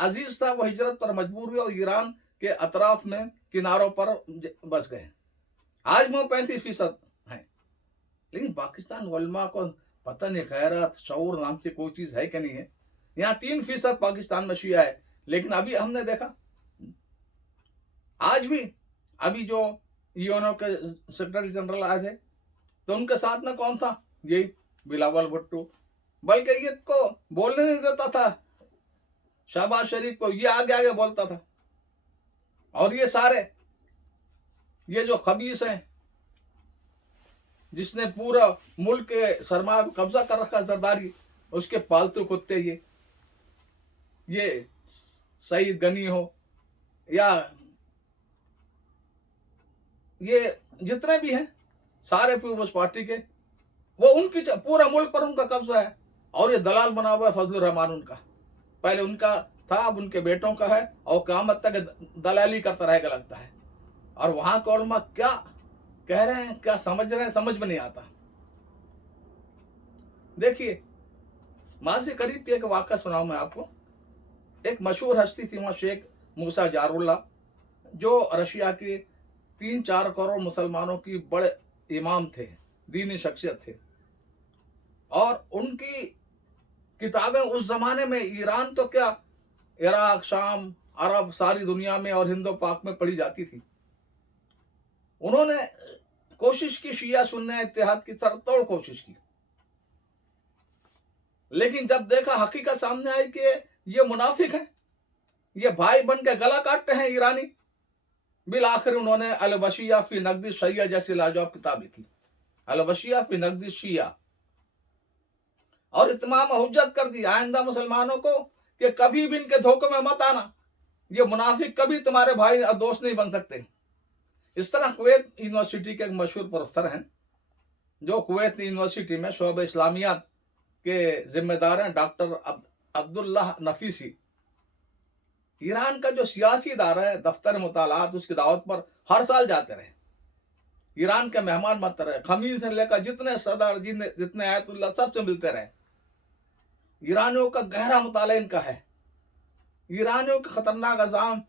अजीज था वो हिजरत पर मजबूर हुए और ईरान के अतराफ में किनारों पर बस गए। आज वो 35% हैं। लेकिन पाकिस्तान उलमा को पता नहीं गैरत शऊर नाम से कोई चीज है कि नहीं है। यहाँ 3% पाकिस्तान में शिया है। लेकिन अभी हमने देखा आज भी, अभी जो यूएनओ के सेक्रेटरी जनरल आए थे तो उनके साथ में कौन था? यही बिलावल भुट्टो। बल्कि ये को बोलने नहीं देता था शहबाज शरीफ को, ये आगे आगे बोलता था। और ये सारे ये जो खबीस हैं जिसने पूरा मुल्क के सरमाया पर कब्जा कर रखा जरदारी, उसके पालतू कुत्ते ये सईद गनी हो या ये जितने भी हैं सारे पीपल्स पार्टी के, वो उनकी पूरा मुल्क पर उनका कब्जा है। और ये दलाल बना हुआ है फजलुर रहमान उनका, पहले उनका था अब उनके बेटों का है और क़यामत तक दलाली करता रहेगा लगता है। और वहां के उलमा क्या कह रहे हैं, क्या समझ रहे हैं, समझ में नहीं आता। देखिए माजी करीब की एक वाक़या सुनाऊं मैं आपको। एक मशहूर हस्ती थी वहां शेख मूसा जारुल्ला, जो रशिया के 3-4 करोड़ मुसलमानों की बड़े इमाम थे, दीनी शख्सियत थे। और उनकी किताबें उस जमाने में ईरान तो क्या, इराक, शाम, अरब, सारी दुनिया में और हिंदो पाक में पढ़ी जाती थी। उन्होंने कोशिश की शिया सुन्नी इत्तेहाद की तरतोड़ कोशिश की, लेकिन जब देखा हकीकत सामने आई कि ये मुनाफिक हैं, ये भाई बन के गला काटते हैं ईरानी, बिल आखिर उन्होंने अल वशिया फी नकदी शिया जैसी लाजवाब किताब लिखी, अल वशिया फी नकदी शिया, और इत्माम हुज्जत कर दी आइंदा मुसलमानों को कि कभी भी इनके धोखे में मत आना, ये मुनाफिक कभी तुम्हारे भाई और दोस्त नहीं बन सकते। इस तरह कुवैत यूनिवर्सिटी के एक मशहूर प्रोफेसर हैं जो कुवैत यूनिवर्सिटी में शोबे इस्लामियात के जिम्मेदार हैं, डॉक्टर अब्दुल्लाह नफीसी। ईरान का जो सियासी इदारा है दफ्तर मुतालात, उसकी दावत पर हर साल जाते रहे, ईरान के मेहमान बनते रहे, खमीन से लेकर जितने सदर जितने आयतुल्ला सबसे मिलते रहे। ईरानियों का गहरा मुताला इनका है। ईरानियों के खतरनाक अज़ाम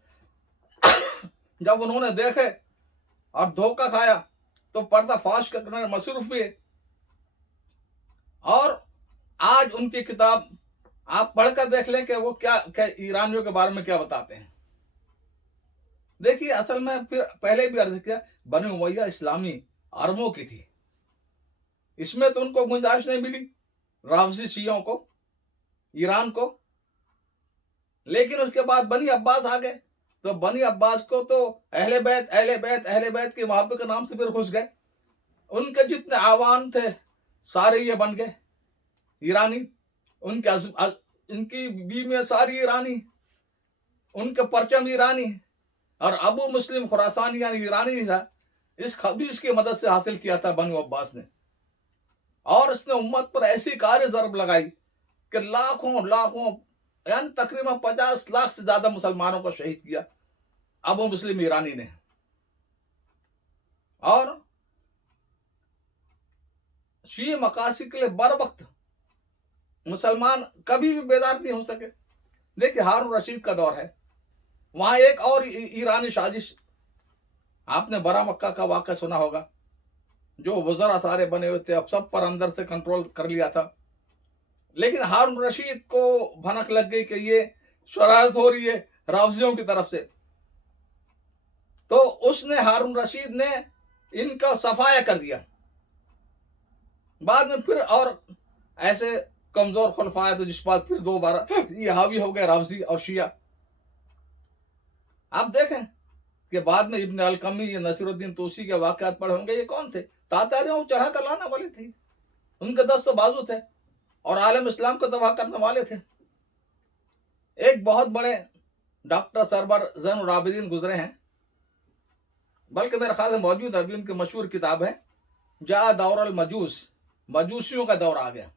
जब उन्होंने देखे और धोखा खाया तो पर्दाफाश करने में मसरूफ हुए। और आज उनकी किताब आप पढ़कर देख लें कि वो क्या ईरानियों के बारे में क्या बताते हैं। देखिए असल में फिर पहले भी अर्ज किया, बनी उमैया इस्लामी अरबों की थी, इसमें तो उनको गुंजाइश नहीं मिली राफजी शियों को, ईरान को। लेकिन उसके बाद बनी अब्बास आ गए, तो बनी अब्बास को तो अहले बैत की मोहब्बत के नाम से फिर घुस गए। उनके जितने आवान थे सारे ये बन गए ईरानी, उनकी बीवियां सारी ईरानी, उनके परचम ईरानी, और अबू मुस्लिम खुरासानी यानी ईरानी था। इस खबीस की मदद से हासिल किया था बनु अब्बास ने। और इसने उम्मत पर ऐसी कार्य ज़रब लगाई कि लाखों यानी तकरीबन 50 लाख से ज्यादा मुसलमानों को शहीद किया अबू मुस्लिम ईरानी ने। और शी मकासी के लिए बर वक्त मुसलमान कभी भी बेदार नहीं हो सके। देखिए हारून रशीद का दौर है, वहां एक और ईरानी साजिश, आपने बरा मक्का का वाक़या सुना होगा, जो वज़रा सारे बने हुए थे, अब सब पर अंदर से कंट्रोल कर लिया था। लेकिन हारून रशीद को भनक लग गई कि ये शरारत हो रही है राफजियों की तरफ से, तो उसने हारून रशीद ने इनका सफाया कर दिया। बाद में फिर और ऐसे कमजोर खुलफाया तो जिस बात फिर दोबारा ये हावी हो गए राफजी और शिया। आप देखें कि बाद में इब्न अलकमी, ये नसीरुद्दीन तूसी के वाक़यात पढ़े होंगे, ये कौन थे? तातारियों चढ़ा कर लाने वाले थे, उनके 10 तो बाजू थे और आलम इस्लाम को तबाह करने वाले थे। एक बहुत बड़े डॉक्टर सरबर ज़ैनुल आबिदीन गुजरे हैं, बल्कि मेरे ख्याल में मौजूद अभी उनकी मशहूर किताब है जा दौरल मजूस, मजूसियों का दौर आ गया।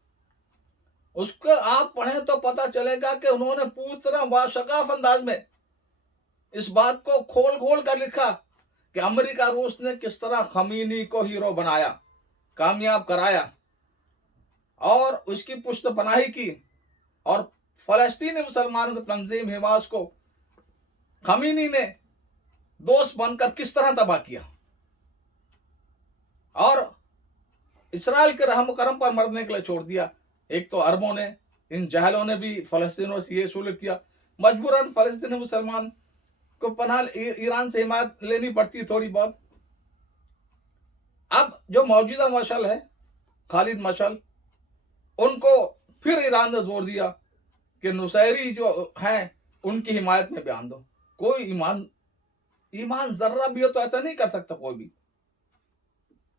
उसको आप पढ़ें तो पता चलेगा कि उन्होंने पूरी तरह वाशकाफ अंदाज में इस बात को खोल कर लिखा कि अमेरिका रूस ने किस तरह खमीनी को हीरो बनाया, कामयाब कराया और उसकी पुश्त पनाही की और फलस्तीनी मुसलमानों की तंजीम हमास को खमीनी ने दोस्त बनकर किस तरह तबाह किया और इसराइल के रहम करम पर मरने के लिए छोड़ दिया। एक तो अरबों ने, इन जहलों ने भी फलस्तीनों से ये सुलूक किया, मजबूरन फलस्तीनी मुसलमान को पनाह ईरान से हिमायत लेनी पड़ती है थोड़ी बहुत। अब जो मौजूदा मशल है खालिद मशल, उनको फिर ईरान ने जोर दिया कि नुसैरी जो हैं उनकी हिमायत में बयान दो। कोई ईमान जर्रा भी हो तो ऐसा नहीं कर सकता कोई भी।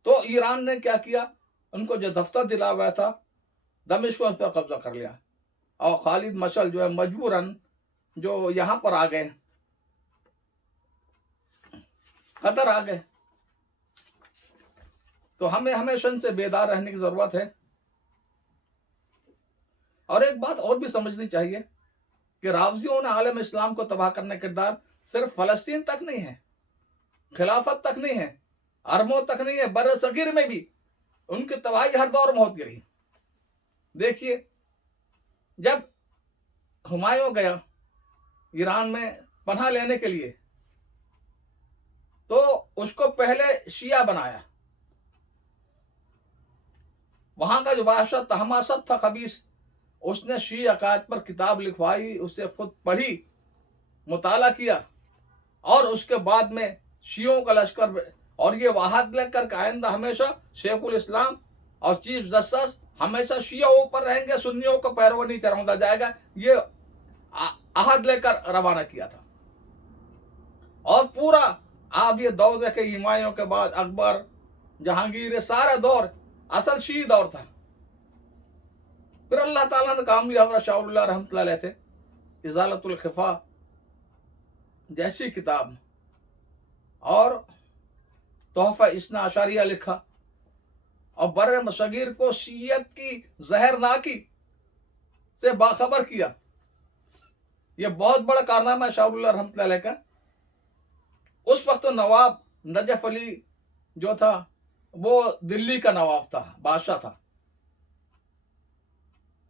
तो ईरान ने क्या किया, उनको जो दफ्तर दिला हुआ था दमिश्क में, उस पर कब्जा कर लिया और खालिद मशल जो है मजबूरन जो यहाँ पर आ गए, कतर आ गए। तो हमें हमेशा से बेदार रहने की जरूरत है। और एक बात और भी समझनी चाहिए कि रावजियों ने आलम इस्लाम को तबाह करने का किरदार सिर्फ फलस्तीन तक नहीं है, खिलाफत तक नहीं है, अरबों तक नहीं है, बर सगीर में भी उनकी तबाही हर दौर में होती रही। देखिए, जब हुमायूं गया ईरान में पनाह लेने के लिए तो उसको पहले शिया बनाया। वहां का जो बादशाह तहमासप था खबीस, उसने शी अकायद पर किताब लिखवाई, उसे खुद पढ़ी, मुताला किया और उसके बाद में शियों का लश्कर और ये वाहद लेकर कि आइंदा हमेशा शेखुल इस्लाम और चीफ जस्टिस हमेशा शिया ऊपर रहेंगे, सुन्नियों को पैरों नीचे रौंदा जाएगा, ये अहद लेकर रवाना किया था। और पूरा आप ये दौर देखे, हुमायूं के बाद अकबर, जहांगीर, सारा दौर असल शी दौर था। फिर अल्लाह ताला ने काम लिया, हज़रत शाहुल्लाह रहमतुल्लाह अलैह थे, इज़ालतुल खिफा जैसी किताब और तोहफा इस्ना अशारिया लिखा और बर्र मसगीर को शीयत की जहरनाकी से बाखबर किया। यह बहुत बड़ा कारनामा है शाहुल्लाह रहमतुल्लाह अलैह का। उस वक्त तो नवाब नजफ अली जो था वो दिल्ली का नवाब था, बादशाह था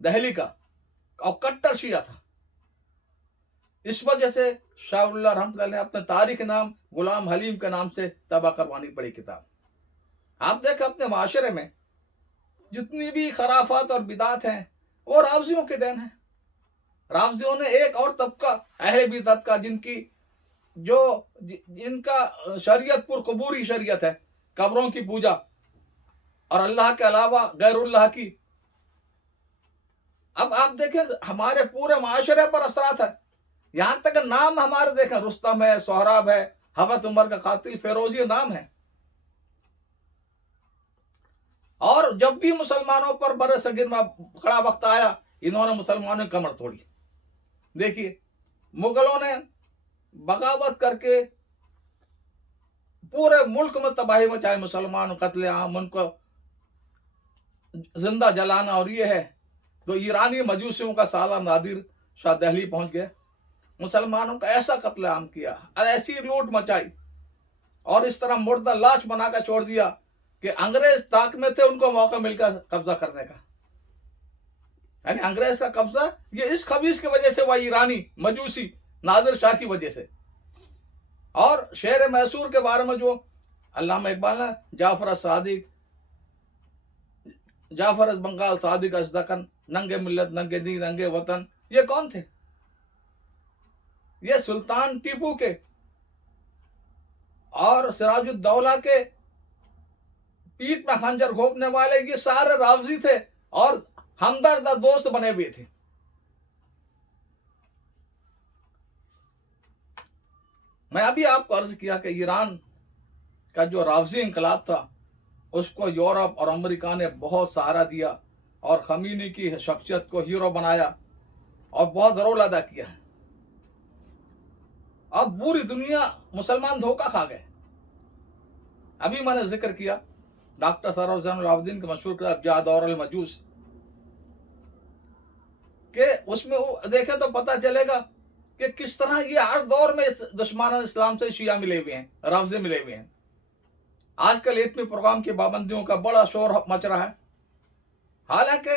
दिल्ली का, और कट्टर शिया था। इस वजह से शाहुल्लाह रहमतुल्लाह ने अपने तारीख नाम गुलाम हलीम के नाम से तबाह करवानी पड़ी किताब। आप देखें अपने माशरे में जितनी भी खराफात और बिदात हैं वो रावजियों के देन है। रावजियों ने एक और तबका अहले बिदअत का जिनका शरीयत पुरकबूरी शरीयत है, कब्रों की पूजा और अल्लाह के अलावा गैरुल्लाह की। अब आप देखें हमारे पूरे माशरे पर असरात है, यहां तक नाम हमारे देखें, रुस्तम है, सोहराब है, हवस उमर का कातिल फेरोजी नाम है। और जब भी मुसलमानों पर बड़े सगीर में खड़ा वक्त आया, इन्होंने मुसलमानों की कमर तोड़ी। देखिए, मुगलों ने बगावत करके पूरे मुल्क में तबाही मचाई, मुसलमान कत्लेआम, उनको जिंदा जलाना, और ये है तो ईरानी मजूसियों का साला नादिर शाह दिल्ली पहुंच गए, मुसलमानों का ऐसा कत्लेआम किया और ऐसी लूट मचाई और इस तरह मुर्दा लाश बनाकर छोड़ दिया कि अंग्रेज ताक में थे, उनको मौका मिलकर कब्जा करने का। यानी अंग्रेज का कब्जा ये इस खबीस की वजह से हुआ, ईरानी मजूसी नादिर शाह की वजह से। और शेर मैसूर के बारे में जो अल्लामा इकबाल ने, जाफर बंगाल सादिक अजदकन, नंगे मिल्लत नंगे दी नंगे वतन, ये कौन थे? ये सुल्तान टीपू के और सिराजुद्दौला के पीठ में खंजर घोंपने वाले ये सारे रावजी थे और हमदर्द दोस्त बने हुए थे। मैं अभी आपको अर्ज किया कि ईरान का जो रावजी इंकलाब था उसको यूरोप और अमेरिका ने बहुत सहारा दिया और खमीनी की शख्सियत को हीरो बनाया और बहुत रोल अदा किया। अब पूरी दुनिया मुसलमान धोखा खा गए। अभी मैंने जिक्र किया डॉक्टर सरोवर ज़ैनुल आबिदीन की मशहूर किताब जाद और अल मजूस के, उसमें देखें तो पता चलेगा कि किस तरह ये हर दौर में दुश्मन इस्लाम से शिया मिले हुए हैं, रावजे मिले हुए हैं। आजकल एटमी प्रोग्राम की पाबंदियों का बड़ा शोर मच रहा है, हालांकि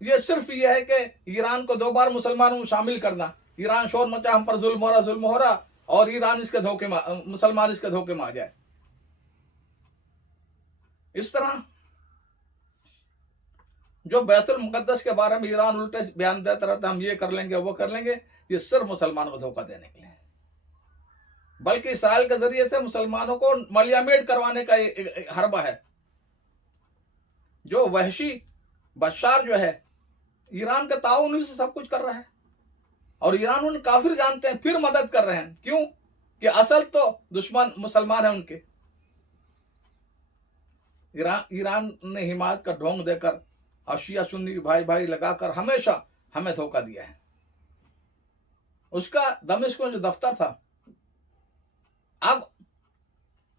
یہ صرف یہ ہے کہ ایران کو 2 بار مسلمانوں میں شامل کرنا. ایران شور مچا ہم پر ظلم ہو رہا اور ایران اس کے دھوکے میں مسلمان اس کے دھوکے میں آ جائے. اس طرح جو بیت المقدس کے بارے میں ایران الٹے بیان دیتا رہتا ہم یہ کر لیں گے وہ کر لیں گے، یہ صرف مسلمانوں کو دھوکہ دینے کے لیے، بلکہ اسرائیل کے ذریعے سے مسلمانوں کو ملیامیڈ کروانے کا حربہ ہے. جو وحشی بشار جو ہے ایران کا تعاون سے سب کچھ کر رہا ہے، اور ایران ان کافر جانتے ہیں پھر مدد کر رہے ہیں. کیوں کہ اصل تو دشمن مسلمان ہیں ان کے. ایران نے حمایت کا ڈھونگ دے کر اور شیعہ سنی بھائی لگا کر ہمیشہ ہمیں دھوکہ دیا ہے. اس کا دمشق میں جو دفتر تھا، اب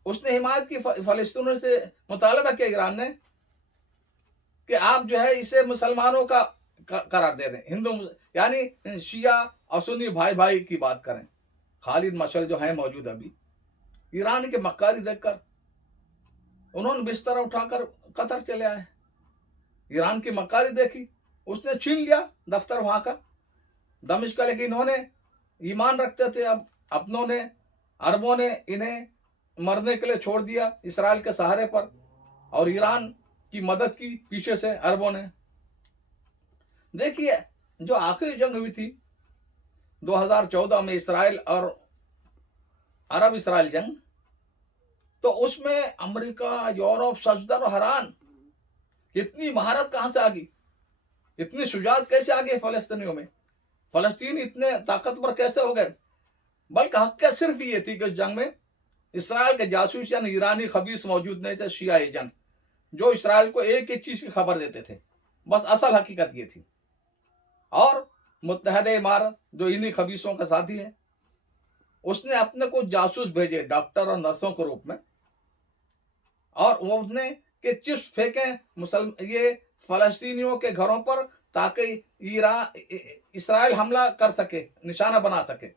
اس نے حمایت کی فلسطینیوں سے مطالبہ کیا ایران نے کہ آپ جو ہے اسے مسلمانوں کا قرار دے دیں، ہندو یعنی شیعہ اور سنی بھائی کی بات کریں. خالد مشعل جو ہیں موجود ابھی، ایران کے مکاری دیکھ کر انہوں نے بستر اٹھا کر قطر چلے آئے. ایران کی مکاری دیکھی، اس نے چھین لیا دفتر وہاں کا دمشق کا. لیکن انہوں نے ایمان رکھتے تھے، اب اپنوں نے عربوں نے انہیں مرنے کے لیے چھوڑ دیا اسرائیل کے سہارے پر، اور ایران کی مدد کی پیچھے سے عربوں نے. دیکھیے جو آخری جنگ ہوئی تھی 2014 میں اسرائیل اور عرب اسرائیل جنگ، تو اس میں امریکہ یورپ سجدر و حیران، اتنی مہارت کہاں سے آ گئی، اتنی شجاعت کیسے آ گئی فلسطینیوں میں، فلسطین اتنے طاقتور کیسے ہو گئے. بلکہ حقیقت صرف یہ تھی کہ اس جنگ میں اسرائیل کے جاسوس یعنی ایرانی خبیث موجود نہیں تھے، شیعہ ایجنٹ جو اسرائیل کو ایک ایک چیز کی خبر دیتے تھے. بس اصل حقیقت یہ تھی. اور متحدہ امارت جو انہی خبیثوں کا ساتھی ہے، اس نے اپنے کچھ جاسوس بھیجے ڈاکٹر اور نرسوں کے روپ میں، اور وہ نے کہ چپس پھینکیں یہ فلسطینیوں کے گھروں پر تاکہ اسرائیل حملہ کر سکے، نشانہ بنا سکے.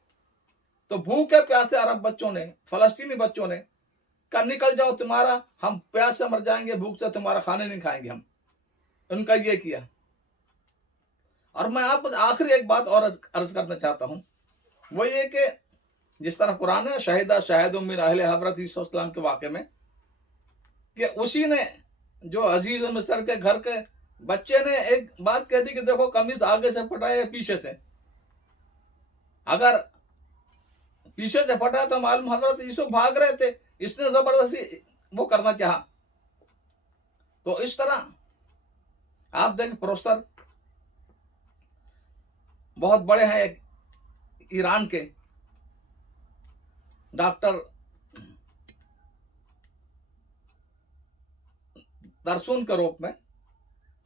تو بھوکے پیاسے عرب بچوں نے، فلسطینی بچوں نے کہا نکل جاؤ، تمہارا ہم پیاس سے مر جائیں گے، بھوک سے تمہارا کھانے نہیں کھائیں گے ہم. ان کا یہ کیا. اور میں آپ آخری ایک بات اور عرض کرنا چاہتا ہوں، وہ یہ کہ جس طرح قرآن ہے شاہد من اہل حضرت عیسیٰ السلام کے واقعے میں، کہ اسی نے جو عزیز مصر کے گھر کے بچے نے ایک بات کہہ دی کہ دیکھو قمیص آگے سے پھٹا ہے پیچھے سے. اگر پیچھے سے پھٹا تو معلوم حضرت عیسیٰ بھاگ رہے تھے، اس نے زبردستی وہ کرنا چاہا. تو اس طرح آپ دیکھیں پروفیسر بہت بڑے ہیں ایران کے، ڈاکٹر ترسون کے روپ میں،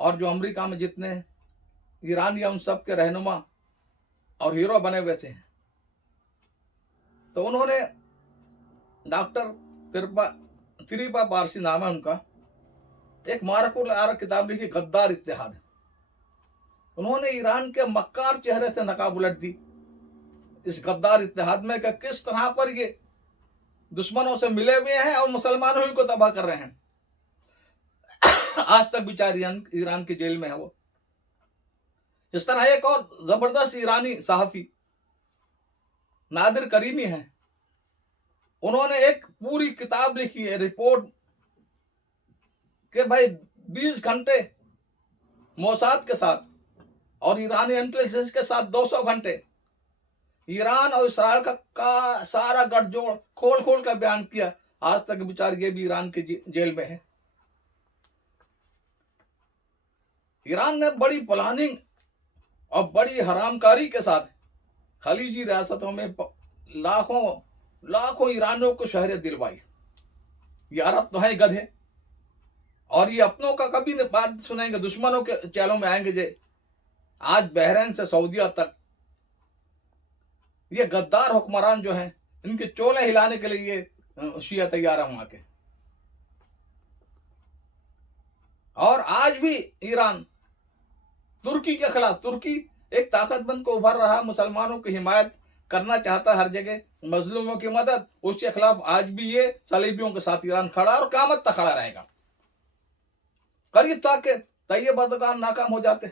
اور جو امریکہ میں جتنے ایرانی ان سب کے رہنما اور ہیرو بنے ہوئے تھے. تو انہوں نے ڈاکٹر تریپا پارسی نام ہے ان کا، ایک معرکہ العرب کتاب لکھی غدار اتحاد. انہوں نے ایران کے مکار چہرے سے نقاب الٹ دی اس غدار اتحاد میں کہ کس طرح پر یہ دشمنوں سے ملے ہوئے ہیں اور مسلمانوں ہی کو تباہ کر رہے ہیں. آج تک بیچارے ایران کی جیل میں ہے وہ. اس طرح ایک اور زبردست ایرانی صحافی نادر کریمی ہے، انہوں نے ایک پوری کتاب لکھی ہے رپورٹ کہ بھائی 20 گھنٹے موساد کے ساتھ اور ایرانی انٹیلیجنس کے ساتھ 200 گھنٹے ایران اور اسرائیل کا سارا گٹھ جوڑ کھول کر بیان کیا. آج تک بیچارے یہ بھی ایران کے جیل میں ہے. ایران نے بڑی پلاننگ اور بڑی حرام کاری کے ساتھ خلیجی ریاستوں میں لاکھوں ایرانیوں کو شہریت دلوائی. یہ عرب تو ہیں گدھے، اور یہ اپنوں کا کبھی نہیں بات سنیں گے، دشمنوں کے چیلوں میں آئیں گے. آج بحرین سے سعودیہ تک یہ غدار حکمران جو ہیں، ان کے چولے ہلانے کے لیے یہ شیعہ تیار ہیں وہاں کے. اور آج بھی ایران ترکی کے خلاف، ترکی ایک طاقت بند کو ابھر رہا، مسلمانوں کی حمایت کرنا چاہتا ہے ہر جگہ، مظلوموں کی مدد، اس کے خلاف آج بھی یہ صلیبیوں کے ساتھ ایران کھڑا اور قیامت تک کھڑا رہے گا. قریب تھا کہ طیب اردگان ناکام ہو جاتے،